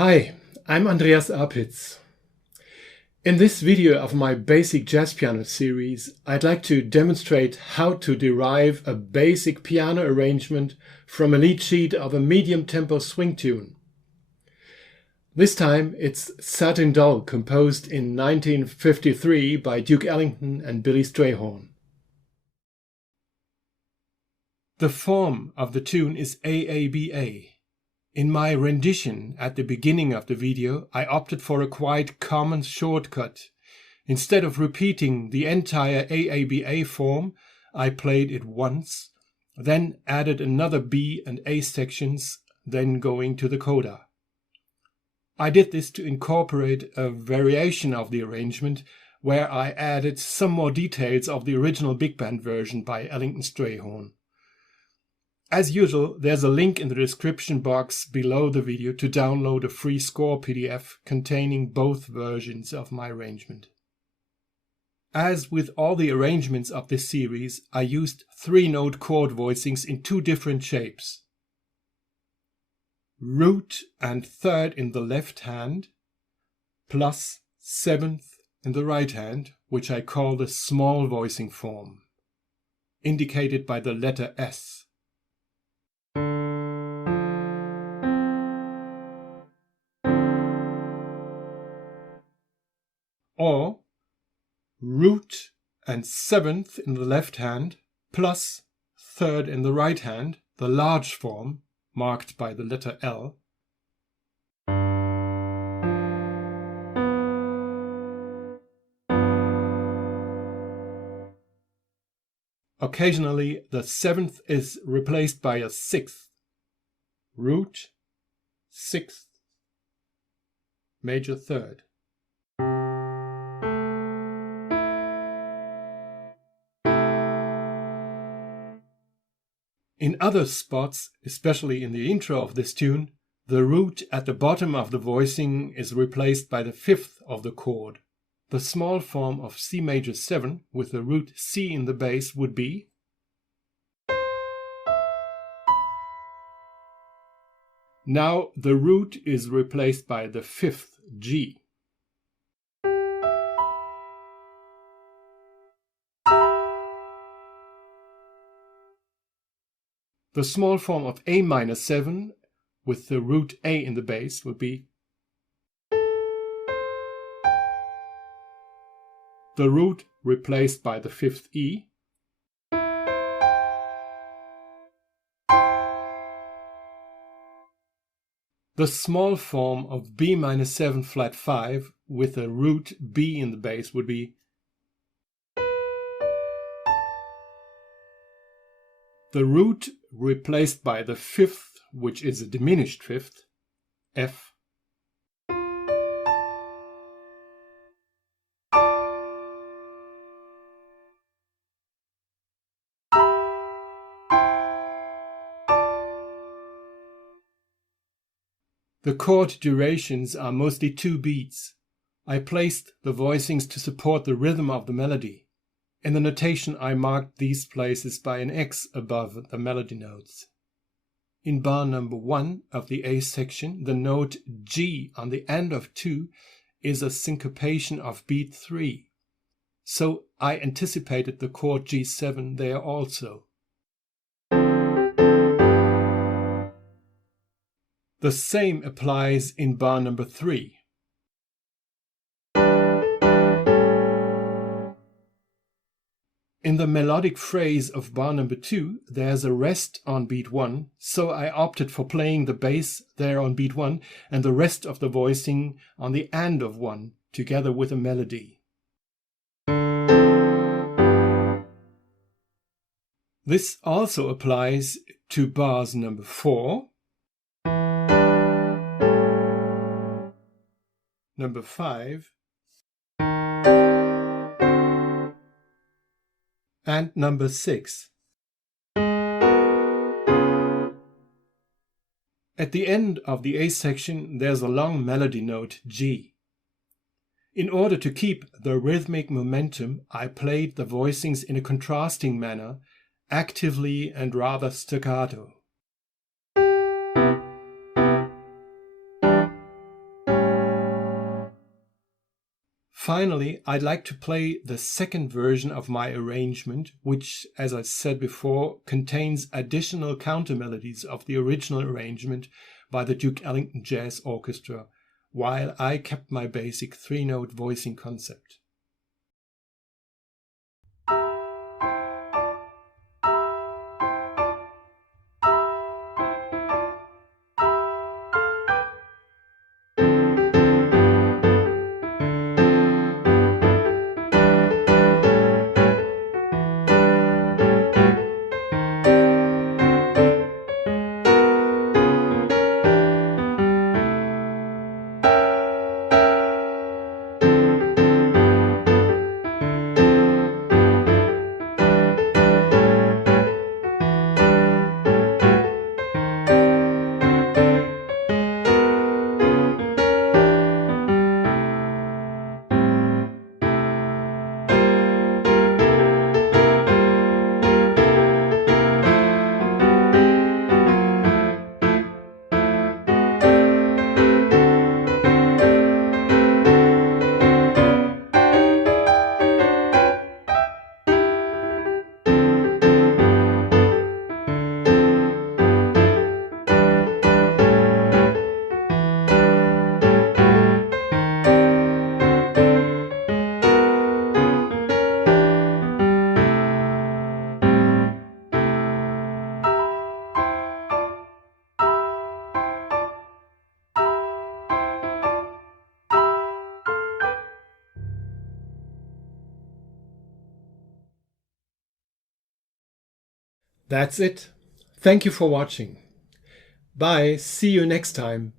Hi, I'm Andreas Apitz. In this video of my basic jazz piano series, I'd like to demonstrate how to derive a basic piano arrangement from a lead sheet of a medium tempo swing tune. This time it's Satin Doll, composed in 1953 by Duke Ellington and Billy Strayhorn. The form of the tune is AABA. In my rendition at the beginning of the video, I opted for a quite common shortcut. Instead of repeating the entire AABA form, I played it once, then added another B and A sections, then going to the coda. I did this to incorporate a variation of the arrangement where I added some more details of the original big band version by Ellington Strayhorn. As usual, there's a link in the description box below the video to download a free score PDF containing both versions of my arrangement. As with all the arrangements of this series, I used 3-note chord voicings in two different shapes. Root and third in the left hand, plus seventh in the right hand, which I call the small voicing form, indicated by the letter S. Or root and seventh in the left hand, plus third in the right hand, the large form, marked by the letter L. Occasionally, the seventh is replaced by a sixth. Root, sixth, major third. In other spots, especially in the intro of this tune, the root at the bottom of the voicing is replaced by the fifth of the chord. The small form of C major 7 with the root C in the bass would be now the root is replaced by the fifth G. The small form of A minor 7 with the root A in the bass would be the root replaced by the fifth E. The small form of B minor 7 flat 5 with the root B in the bass would be the root replaced by the fifth, which is a diminished fifth, F. The chord durations are mostly 2 beats. I placed the voicings to support the rhythm of the melody. In the notation I marked these places by an X above the melody notes. In bar number 1 of the A section, the note G on the end of 2 is a syncopation of beat 3. So I anticipated the chord G7 there also. The same applies in bar number 3. In the melodic phrase of bar number 2, there's a rest on beat 1, so I opted for playing the bass there on beat 1 and the rest of the voicing on the end of 1, together with a melody. This also applies to bars number 4, number 5, and number 6. At the end of the A section, there's a long melody note G. In order to keep the rhythmic momentum, I played the voicings in a contrasting manner, actively and rather staccato. Finally, I'd like to play the second version of my arrangement, which, as I said before, contains additional counter melodies of the original arrangement by the Duke Ellington Jazz Orchestra, while I kept my basic 3-note voicing concept. That's it. Thank you for watching. Bye. See you next time.